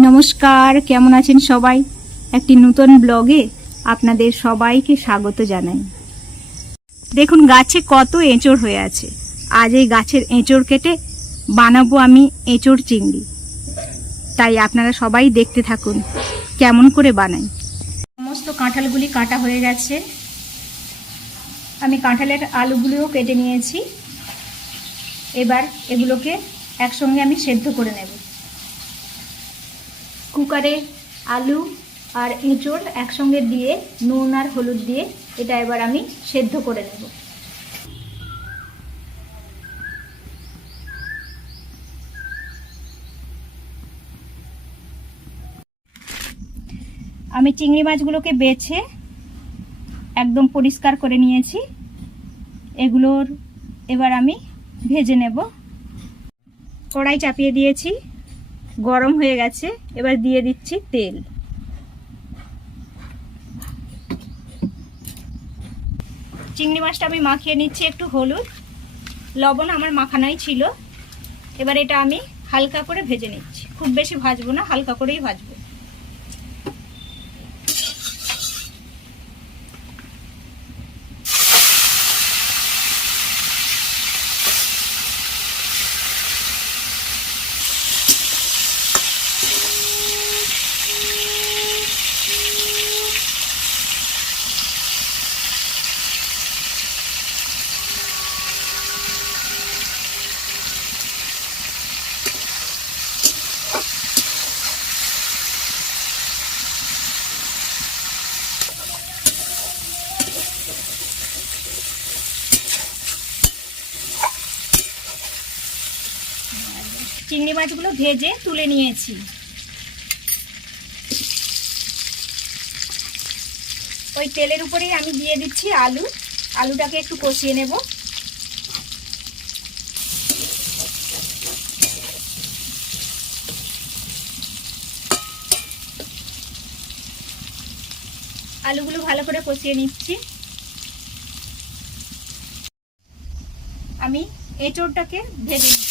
নমস্কার, কেমন আছেন সবাই? একটি নতুন ব্লগে আপনাদের সবাইকে স্বাগত জানাই। দেখুন গাছে কত এঁচড় হয়ে আছে। আজ এই গাছের এঁচড় কেটে বানাবো আমি এঁচড় চিংড়ি। তাই আপনারা সবাই দেখতে থাকুন কেমন করে বানাই। সমস্ত কাঁঠালগুলি কাটা হয়ে গেছে। আমি কাঁঠালের আলুগুলিও কেটে নিয়েছি। এবার এগুলোকে একসঙ্গে আমি সেদ্ধ করে নেব। কুকারে আলু আর এঁচড় একসঙ্গে দিয়ে নুন আর হলুদ দিয়ে এটা এবার আমি সেদ্ধ করে নেব। আমি চিংড়ি মাছগুলোকে বেছে একদম পরিষ্কার করে নিয়েছি। এগুলোর এবার আমি ভেজে নেব। কড়াই চাপিয়ে দিয়েছি, গরম হয়ে গেছে। এবার দিয়ে দিচ্ছি তেল। চিংড়ি মাছটা আমি মাখিয়ে নিচ্ছি একটু হলুদ লবণ, আমার মাখানোই ছিল। এবার এটা আমি হালকা করে ভেজে নিচ্ছি, খুব বেশি ভাজবো না, হালকা করেই ভাজবো। চিংড়ি মাছগুলো ভেজে তুলে নিয়েছি। ওই তেলের উপরেই আমি দিয়ে দিচ্ছি আলুটাকে একটু কষিয়ে নেব। আলুগুলো ভালো করে কষিয়ে নিচ্ছি। আমি এঁচড়টাকে ভেজে নিচ্ছি।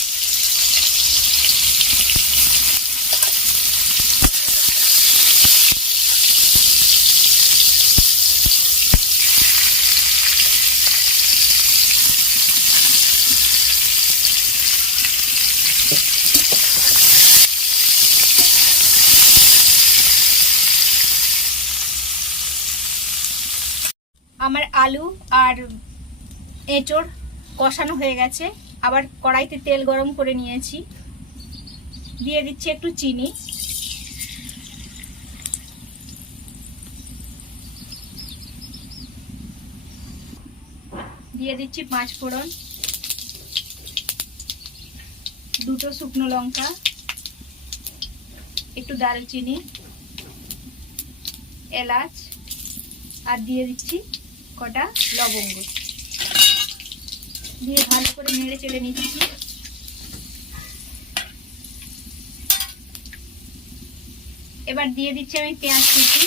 আমার আলু আর এঁচড় কষানো হয়ে গেছে। আবার কড়াইতে তেল গরম করে নিয়েছি, দিয়ে দিচ্ছি একটু চিনি। দিয়ে দিচ্ছি 5 ফোড়ন, 2টো শুকনো লঙ্কা, একটু দারুচিনি, এলাচ, আর দিয়ে দিচ্ছি কটা লবঙ্গ। দিয়ে ভালো করে নেড়ে চেড়ে নিচ্ছি। এবার দিয়ে দিচ্ছি আমি পেঁয়াজ কুচি,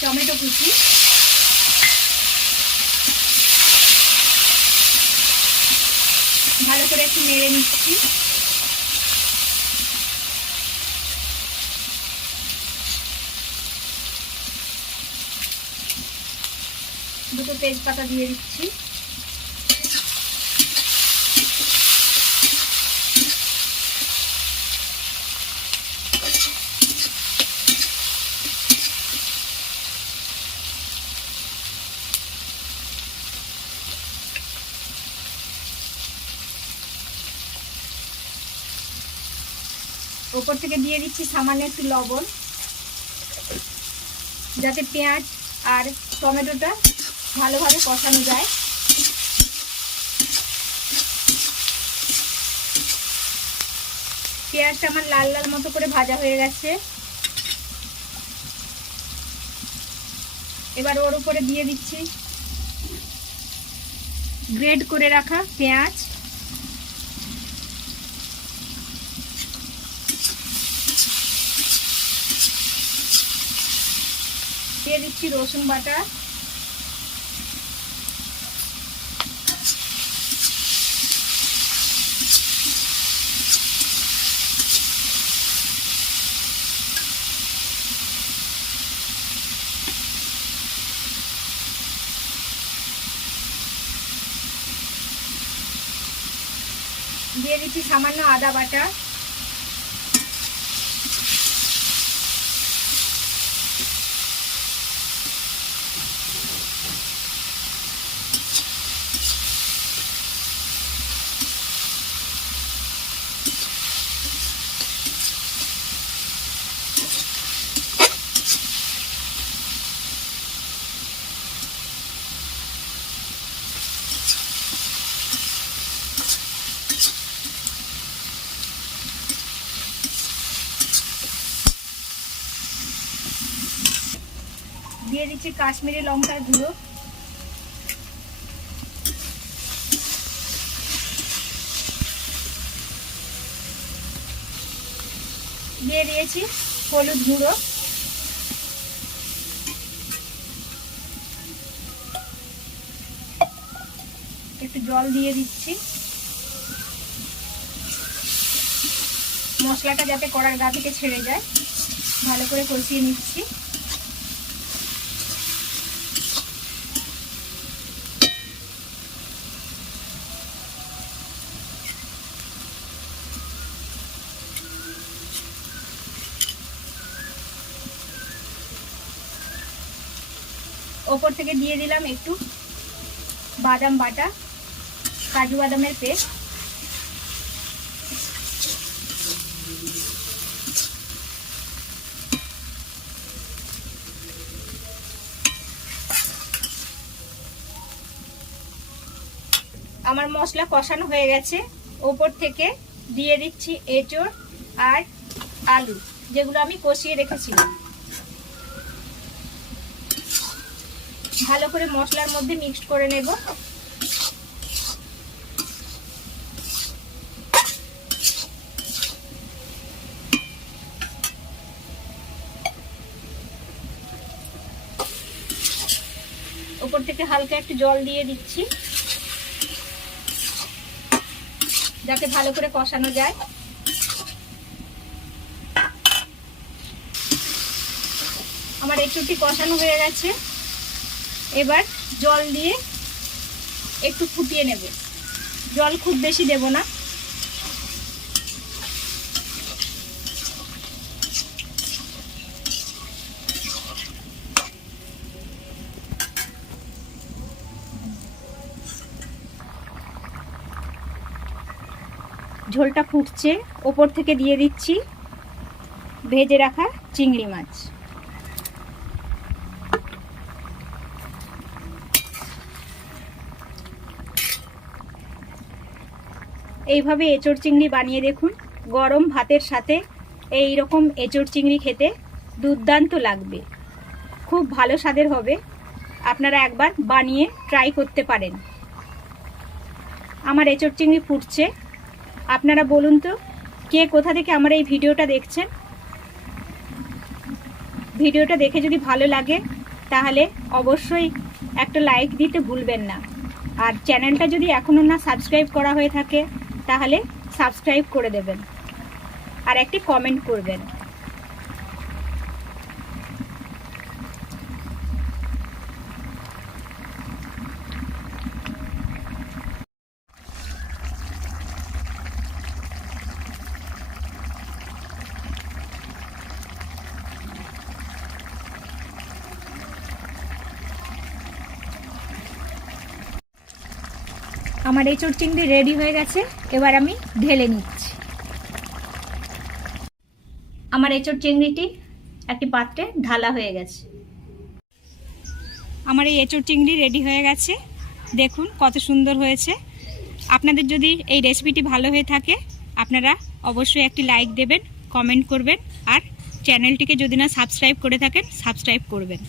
টমেটো কুচি, ভালো করে একটু নেড়ে নিচ্ছি। দুটো তেজপাতা দিয়ে দিচ্ছি। উপর থেকে দিয়ে দিচ্ছি সামান্য একটু লবণ, যাতে পেঁয়াজ আর টমেটোটা ভালোভাবে কষানো যায়। পেঁয়াজটা আমার লাল লাল মতো করে ভাজা হয়ে গেছে। এবার ওর উপরে দিয়ে দিচ্ছি গ্রেড করে রাখা পেঁয়াজ, দিয়ে দিচ্ছি রসুন বাটা, দিয়ে দিচ্ছি সামান্য আদা বাটা, দিয়ে দিচ্ছি কাশ্মীরি লঙ্কার গুঁড়ো, দিয়ে দিয়েছি হলুদ গুঁড়ো, একটু জল দিয়ে দিচ্ছি মশলাটা যাতে কড়ার গা থেকে ছেড়ে যায়। ভালো করে কষিয়ে নিচ্ছি। ওপর থেকে দিয়ে দিলাম একটু বাদাম বাটা, কাজু বাদামের পেস্ট, আমার মশলা কষানো হয়ে গেছে। ওপর থেকে দিয়ে দিচ্ছি এঁচোড় আর আলু, যেগুলো আমি কষিয়ে রেখেছিলাম। ভালো করে মশলার মধ্যে মিক্সড করে নেব। ওপর থেকে হালকা একটু জল দিয়ে দিচ্ছি যাতে ভালো করে কষানো যায়। আমার এঁচোড়টি কষানো হয়ে গেছে। এবার জল দিয়ে একটু ফুটিয়ে নেব। জল খুব বেশি দেব না। ঝোলটা ফুটছে, ওপর থেকে দিয়ে দিচ্ছি ভেজে রাখা চিংড়ি মাছ। এইভাবে এঁচোড় চিংড়ি বানিয়ে দেখুন। গরম ভাতের সাথে এই রকম এঁচোড় চিংড়ি খেতে দুর্দান্ত লাগবে, খুব ভালো স্বাদের হবে। আপনারা একবার বানিয়ে ট্রাই করতে পারেন। আমার এঁচোড় চিংড়ি ফুটছে। আপনারা বলুন তো কে কোথা থেকে আমার এই ভিডিওটা দেখছেন। ভিডিওটা দেখে যদি ভালো লাগে তাহলে অবশ্যই একটা লাইক দিতে ভুলবেন না। আর চ্যানেলটা যদি এখনও না সাবস্ক্রাইব করা হয়ে থাকে তাহলে সাবস্ক্রাইব করে দেবেন আর একটি কমেন্ট করবেন। আমার এঁচোড় চিংড়ি রেডি হয়ে গেছে। এবার আমি ঢেলে নিচ্ছি। আমার এঁচোড় চিংড়িটি একটি পাত্রে ঢালা হয়ে গেছে। আমার এই এঁচোড় চিংড়ি রেডি হয়ে গেছে। দেখুন কত সুন্দর হয়েছে। আপনাদের যদি এই রেসিপিটি ভালো হয়ে থাকে আপনারা অবশ্যই একটি লাইক দেবেন, কমেন্ট করবেন আর চ্যানেলটিকে যদি না সাবস্ক্রাইব করে থাকেন সাবস্ক্রাইব করবেন।